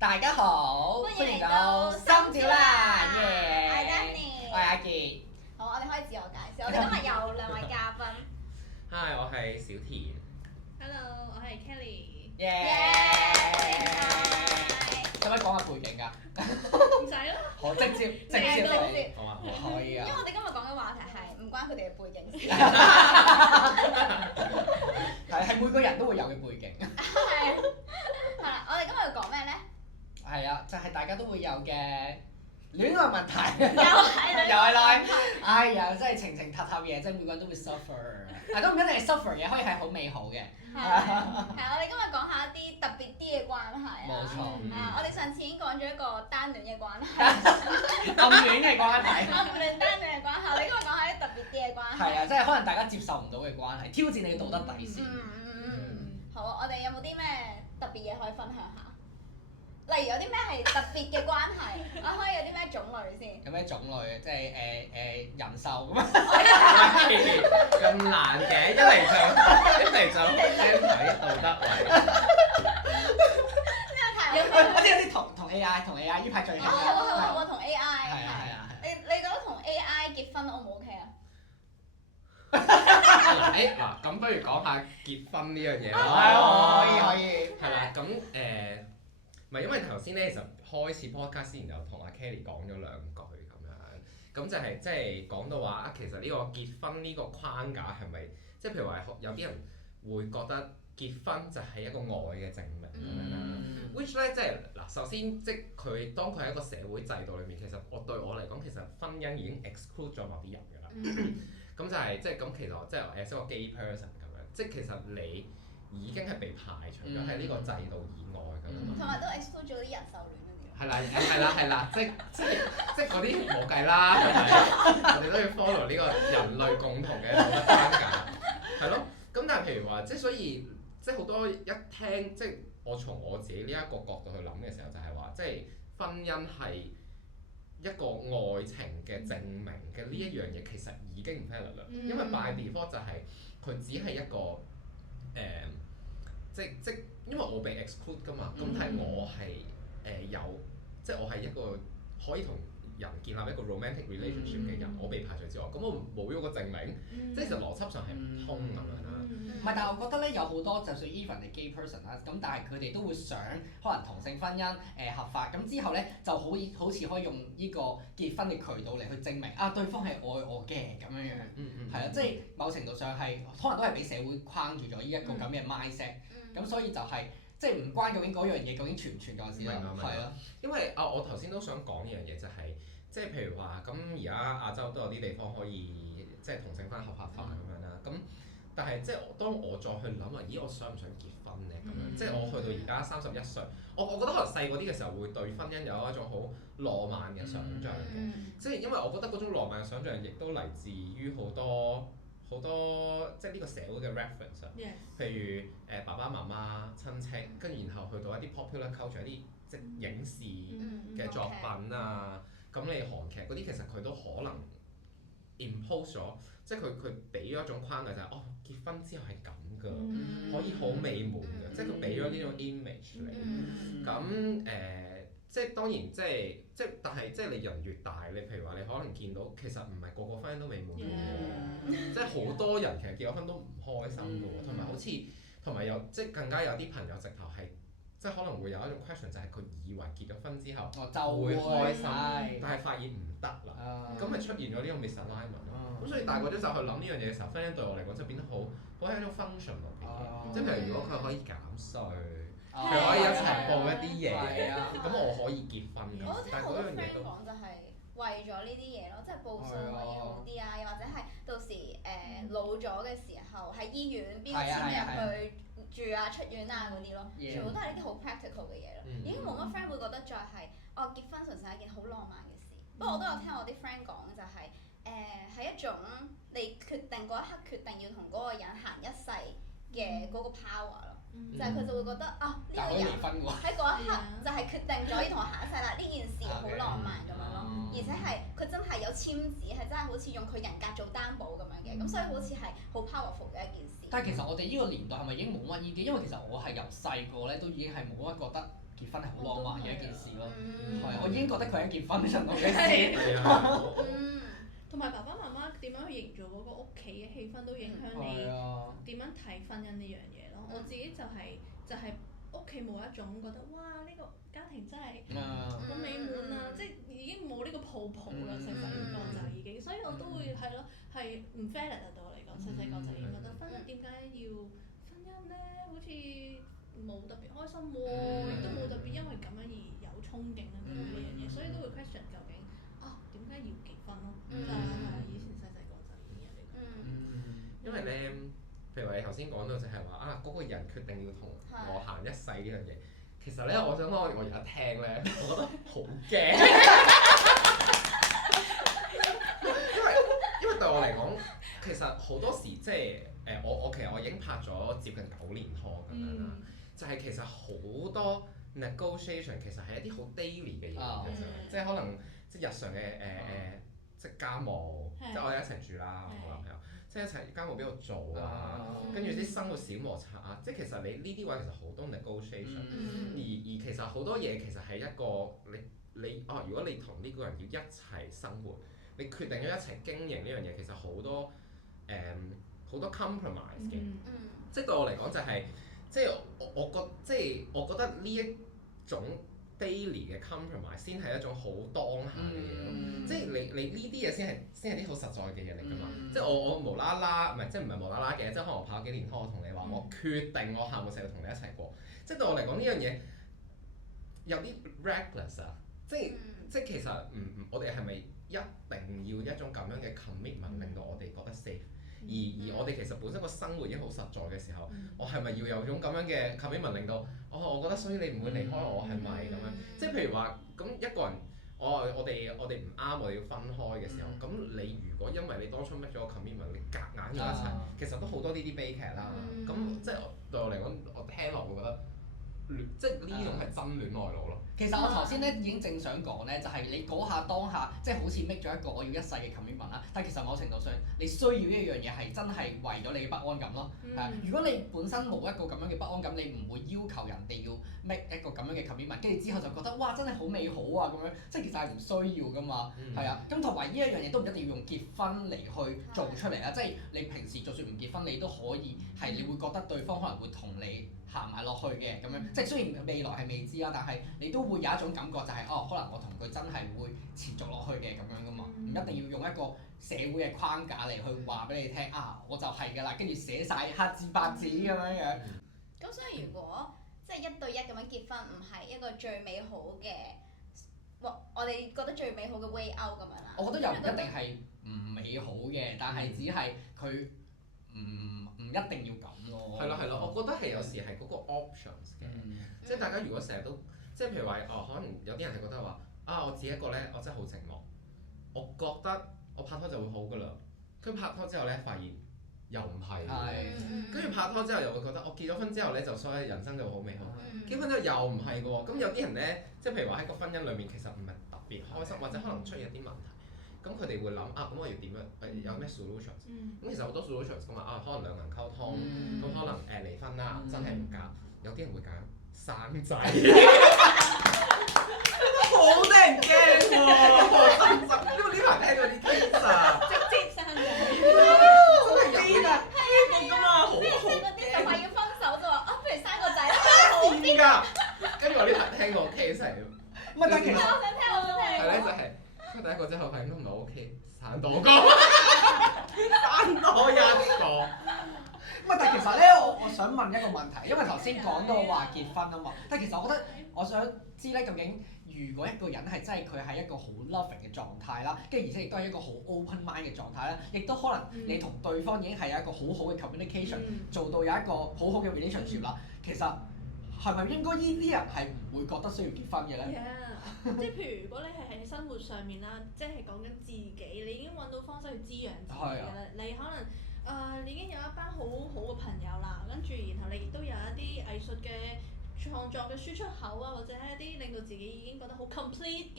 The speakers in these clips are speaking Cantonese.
大家好，歡迎到心照啦，耶！我係 Daphne 我係阿傑。好，我哋可以自我介紹。我哋今日有兩位嘉賓。Hi，我係小田。Hello，我係 Kelly。耶！使唔使講下背景㗎？唔使啦。好直接嚟。好啊，可以啊。因為我哋今日講嘅話題係唔關佢哋嘅背景事。係每個人都會有嘅背景。係啦，我哋今日要講咩咧？係啊，就係大家都會有嘅戀愛問題。又係又係啦。哎呀，真係情情塔塔嘢，即係每個人都會 suffer。但都唔一定係 suffer 嘅，可以係好美好嘅。係我哋今日講下一啲特別啲嘅關係啊。冇錯。我哋上次已經講咗一個單戀嘅關係。暗戀嘅關係。暗戀單戀嘅關係，我哋今日講下啲特別啲嘅關係。係啊，即係可能大家接受唔到嘅關係，挑戰你嘅道德底線。好啊，我哋有冇啲咩特別嘢可以分享下？例如有啲咩係特別嘅關係？我可以有啲咩種類先？有咩種類？即係人獸咁啊？咁難嘅，一嚟就聽睇道德位。我知有啲同 AI 呢排最興嘅。係同 AI。係啊。你覺得同 AI 結婚 O 唔 OK 啊？嗱，咁不如講下結婚呢樣嘢啦。可以。係啦，咁唔係因為頭先咧，其實開始 podcast 之前就同阿 Kelly 講咗兩句咁樣，咁就係即係講到話啊，其實呢個結婚呢個框架係咪即係譬如話有啲人會覺得結婚就係一個愛嘅證明咁樣啦？Which 咧即係嗱，首先即係佢當佢喺一個社會制度裏面，其實對我嚟講，其實婚姻已經 exclude 咗某啲人㗎啦。咁就係即係咁，其實即係as一個 gay person 咁樣，即係其實你已經係被排除咗喺呢個制度以外咁樣。同埋都 exclude 咗啲人獸戀嗰啲。係啦，即係嗰啲冇計啦，係咪？我哋都要 follow 呢個人類共同嘅道德框架，係咯。咁但係譬如話，即係所以，即係好多一聽，即係我從我自己呢一個角度去諗嘅時候，就係話，即係婚姻係一個愛情嘅證明嘅呢一樣嘢，其實已經唔 valid 啦。因為 by default 就係佢只係一個即因為我被 exclude 㗎嘛，咁但係我係有，即係我係一個可以同人建立一個 romantic relationship 嘅人，我被排除之外，咁我冇咗個證明，即係其實邏輯上係唔通咁樣啦。唔係，但係我覺得咧有好多，就算 even 係 gay person 啦，咁但係佢哋都會想可能同性婚姻合法，咁之後咧就好似可以用呢個結婚嘅渠道嚟去證明啊對方係愛我嘅咁樣樣，係啊，即係某程度上係可能都係俾社會框住咗呢一個咁嘅 mindset，咁所以就係即係唔關究竟嗰樣嘢究竟存唔存在先啦，係啊，因為我頭先都想講呢樣嘢就係即係譬如話咁而家亞洲都有啲地方可以即係同性婚合法化咁樣啦，咁。但係即係當我再去諗話，咦我想唔想結婚咧咁樣？即係我去到而家31歲，我覺得可能細個啲嘅時候會對婚姻有一種好浪漫嘅想像嘅，即係因為我覺得嗰種浪漫嘅想像亦都嚟自於好多即係呢個社會嘅 reference， 譬如爸爸媽媽親戚，跟住然後去到一啲 popular culture 一啲即係影視嘅作品啊，咁你韓劇嗰啲其實佢都可能 impose 咗。即係佢俾咗一種框架就係結婚之後係咁㗎，可以好美滿㗎，即係佢俾咗呢種 image 嚟。咁即係當然即係但係即係你人越大，你譬如話你可能見到其實唔係個個婚姻都美滿嘅喎，即係好多人其實結咗婚都唔開心㗎喎，同埋有即係更加有啲朋友直頭係。即係可能會有一種 question 就係佢以為結咗婚之後就會開心，但係發現唔得啦，咁咪出現咗呢個 misalignment 咯。咁所以大個咗就去諗呢樣嘢嘅時候，婚姻對我嚟講就變得好係一種 function 嘅嘢。即係譬如如果佢可以減稅，佢可以一齊報一啲嘢，咁我可以結婚嘅。我聽好多 friend 講就係為咗呢啲嘢咯，即係報稅可以好啲啊，又或者係到時老咗嘅時候喺醫院邊個錢入去住啊出院啊嗰啲咯，全部都係呢啲好 practical 嘅嘢咯。已經冇乜 friend 會覺得再係結婚純粹係一件好浪漫嘅事。不過我都有聽我啲 friend 講就係係一種你決定嗰一刻決定要同嗰個人行一世嘅嗰個 power 咯。就係佢就會覺得呢個人喺嗰一刻就係決定咗要同我行一世啦，呢件事好浪漫咁樣咯，而且係佢真係有簽紙，係真係好似用佢人格做擔保咁樣嘅，咁所以好似係好 powerful 嘅一件事。但係其實我哋呢個年代係咪已經冇乜呢啲？因為其實我係由細個咧都已經係冇乜覺得結婚係好浪漫嘅一件事咯。嗯係，我已經覺得佢係一件婚姻嘅事。係啊，嗯同埋爸爸媽媽點樣去營造嗰個屋企嘅氣氛，都影響你係啊，點樣睇婚姻呢樣嘢咯。我自己就係屋企冇一種覺得哇呢個家庭真係好美滿啊，即係已經冇呢個抱抱啦，細細個就已經，所以我都會係咯，係唔 fair 對我嚟講，細細個就已經覺得婚姻點解要婚姻咧，好似冇特別開心喎，亦都冇特別因為咁樣而有憧憬啊對呢樣嘢，所以都會 question 究竟點解要結婚咯？就係以前細細個就已經有呢個。因為咧，譬如話你頭先講到就係話嗰個人決定要同我行一世呢樣嘢，其實咧我想講我而家聽咧，我覺得好驚，因為對我嚟講，其實好多時即係我其實我已經拍咗接近9年拖咁樣啦，就係其實好多 negotiation 其實係一啲好 daily 嘅嘢嚟嘅啫，即係可能即係日常嘅即係家務，即係我哋一齊住啦，我男朋友。即係一齊家務邊度做啊，跟住啲生活小摩擦啊，即係其實你呢啲位其實好多 negotiation，而其實好多嘢其實係一個你如果你同呢個人要一齊生活，你決定咗一齊經營呢樣嘢，其實好多好多 compromise 嘅，即係對我嚟講就係即係我覺得呢一種 daily 嘅 compromise 先係一種好當下嘅嘢咯，即係你呢啲嘢先係啲好實在嘅嘢嚟㗎嘛，即係我無啦啦，即係唔係無啦啦嘅，即係可能我拍咗幾年拖，我同你話我決定我下半世要同你一齊過，即係對我嚟講呢樣嘢有啲 reckless 啊，即係其實我哋係咪一定要一種咁樣嘅 commitment 令到我哋覺得 safe？而我哋其實本身個生活已經好實在嘅時候，我係咪要有種咁樣嘅 commitment 令到我覺得所以你唔會離開我係咪咁樣？即係譬如話咁一個人，我哋唔啱，我哋要分開嘅時候，咁你如果因為你當初 make 咗個 commitment，你夾硬要一齊，其實都好多呢啲悲劇啦。咁即係對我嚟講，我聽落會覺得即係呢種係真戀愛腦咯。其實我頭先咧已經正想講咧，就係你嗰下當下，即係好似 make 咗一個我要一世嘅 commitment 啦。但係其實某程度上，你需要一樣嘢係真係為咗你嘅不安感咯。係啊，如果你本身冇一個咁樣嘅不安感，你唔會要求人哋要 make 一個咁樣嘅 commitment，跟住之後就覺得哇真係好美好啊咁樣，即係其實係唔需要噶嘛。係啊，咁同埋呢一樣嘢都唔一定要用結婚嚟去做出嚟啦。即係你平時就算唔結婚，你都可以係你會覺得對方可能會同你行埋落去嘅咁樣，即係雖然未來係未知啦，但係你都會有一種感覺就係可能我同佢真係會持續落去嘅咁樣噶嘛，唔一定要用一個社會嘅框架嚟去話俾你聽我就係㗎啦，跟住寫晒黑字白紙咁樣樣。咁所以如果即係1對1咁樣結婚，唔係一個最美好嘅，我哋覺得最美好嘅 way out 咁樣啦。我覺得又唔一定係唔美好嘅，但係只係佢唔一定要咁咯。係咯，我覺得係有時係嗰個 options 嘅，即係大家如果成日都即係譬如話可能有啲人係覺得話我自己一個咧，我真係好寂寞，我覺得我拍拖就會好㗎啦。佢拍拖之後咧，發現又唔係，跟住拍拖之後又會覺得我結咗婚之後咧，就所有人生就會好美好。結婚之後又唔係㗎喎，咁有啲人咧，即係譬如話喺個婚姻裏面其實唔係特別開心，或者可能出現一啲問題。咁佢哋會諗咁我要點樣？有咩 solutions？咁其實好多 solutions 㗎嘛，可能兩人溝通，咁可能離婚啦，真係唔夾。有啲人會揀生仔，好得人驚喎！真心，因為呢排聽過啲 case 啊，直接生仔，真係有㗎，聽過㗎嘛，好即係嗰啲就話要分手就話不如生個仔啦，好癲㗎！跟住我呢排聽過 case 係，唔係，但其實我想聽。係咧就係。第一個之後發現都唔係 OK，生多個，生多一個。唔係，但其實咧，我想問一個問題，因為頭先講到話結婚啊嘛，但其實我覺得我想知咧，究竟如果一個人係真係佢係一個好 loving 嘅狀態啦，跟住而且亦都係一個好 open mind 嘅狀態啦，亦都可能你同對方已經係有一個好好嘅 communication，做到有一個好好嘅 relationship 啦，其實係咪應該呢啲人係唔會覺得需要結婚嘅咧？即係譬如如果你係喺生活上面啦，即係講緊自己，你已經揾到方式去滋養自己㗎啦。你可能你已經有一班好好嘅朋友啦，跟住然後你亦都有一啲藝術嘅創作嘅輸出口啊，或者係一啲令到自己已經覺得好 complete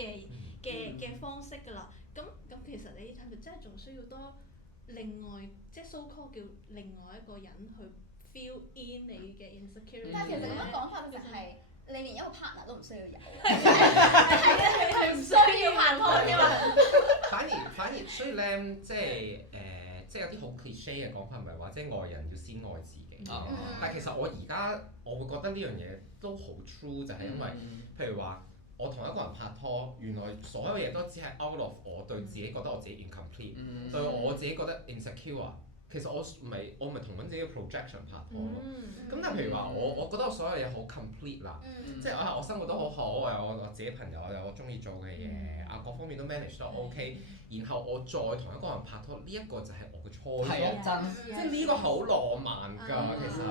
嘅方式㗎啦。咁其實你係咪真係仲需要多另外即係 so call 叫另外一個人去 fill in 你嘅 insecurity？但係其實咁樣講法就係你連一個 partner 都唔需要有，係唔需要拍拖啫嘛。反而，所以咧，即係有啲好 cliche 嘅講法，唔係話即係愛人要先愛自己。但係其實我而家我會覺得呢樣嘢都好 true，就係因為譬如話我同一個人拍拖，原來所有嘢都只係 out of 我對自己覺得我自己 incomplete，對我自己覺得 insecure。其實我唔係同緊自己嘅 projection 拍拖咯。咁但係譬如話我覺得我所有嘢好 complete 啦，即係我生活都好好，我有我自己朋友，我有我中意做嘅嘢，各方面都 manage 得 OK。然後我再同一個人拍拖，呢一個就係我嘅初戀。即係呢個好浪漫㗎，其實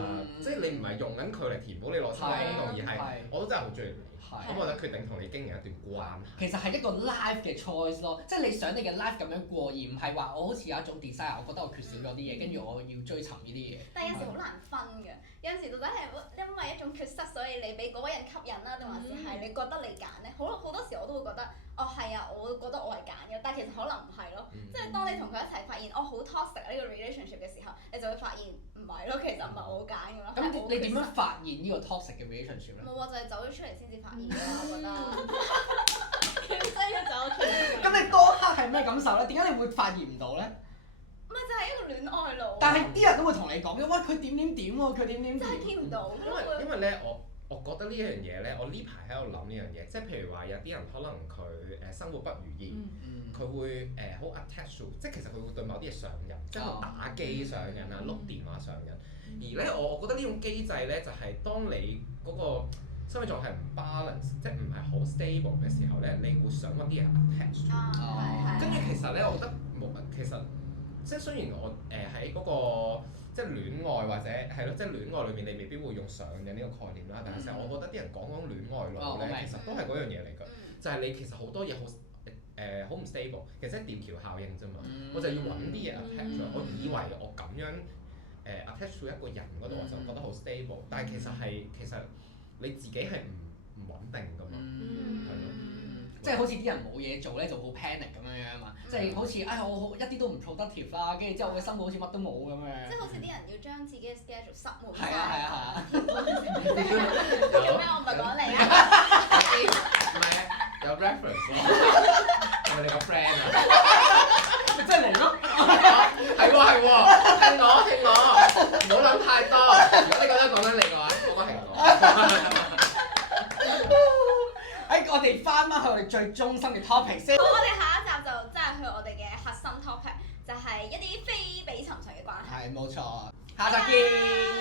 即係你唔係用緊佢嚟填補你內心嘅空洞，而係我都真係好中意你。咁我就決定同你經營一段關係。其實係一個 life 嘅 choice 咯，即係你想你嘅 life 咁樣過，而唔係話我好似有一種 desire，我覺得我缺少咗啲嘢，跟住我要追尋呢啲嘢。但係有時好難分嘅，有陣時到底係因為一種缺失，所以你俾嗰位人吸引啦，定還是係你覺得你揀咧？好多時我都會覺得，係啊，我覺得我係揀嘅，但係其實可能唔係咯。即係當你同佢一齊發現好 toxic 呢個 relationship 嘅時候，你就會發現唔係咯，其實唔係我揀嘅咯。咁你點樣發現呢個 toxic 嘅 relationship 咧？冇啊，就係走咗出嚟先至發現㗎，我覺得。真係走出嚟。咁你嗰刻係咩感受咧？點解你會發現唔到咧？咪就係一個戀愛路。但係啲人都會同你講嘅，喂佢點喎，佢點。真係見唔到。因為咧，我覺得呢一樣嘢咧，我呢排喺度諗呢樣嘢，即係譬如話有啲人可能佢生活不如意，佢會好 attach to， 即係其實佢會對某啲嘢上癮，即係佢打機上癮啊，碌電話上癮。而咧，我覺得呢種機制咧，就係當你嗰個心理狀態唔 balance， 即係唔係好 stable 嘅時候咧，你會想揾啲嘢 attach to。跟住其實咧，我覺得其實即係雖然我喺嗰個即係戀愛或者係咯，即係戀愛裏面你未必會用上癮呢個概念啦，但係成日我覺得啲人講戀愛腦咧，其實都係嗰樣嘢嚟㗎，就係你其實好多嘢好唔 stable，其實係吊橋效應啫嘛。我就要揾啲嘢 attach 咗，我以為我咁樣attach to 一個人嗰度，我就覺得好 stable，但係其實你自己係唔穩定㗎嘛，係咯。即係好似啲人冇嘢做咧，就好 panic 咁樣嘛。即係好似我一啲都唔 productive 啦，跟住之後我嘅生活好似乜都冇咁樣。即係好似啲人要將自己嘅 schedule 塞滿晒。係啊。做咩？我唔係講你啊。唔係有 reference 咯，係咪你個 friend 啊？咪即係嚟咯。係喎，聽我，唔好諗太多。如果你覺得講緊你嘅話，我都係我。我哋翻去我哋最中心嘅 topic 先。好，我哋下一集就真係去我哋嘅核心 topic，就係一啲非比尋常嘅關係。係冇錯，下集見。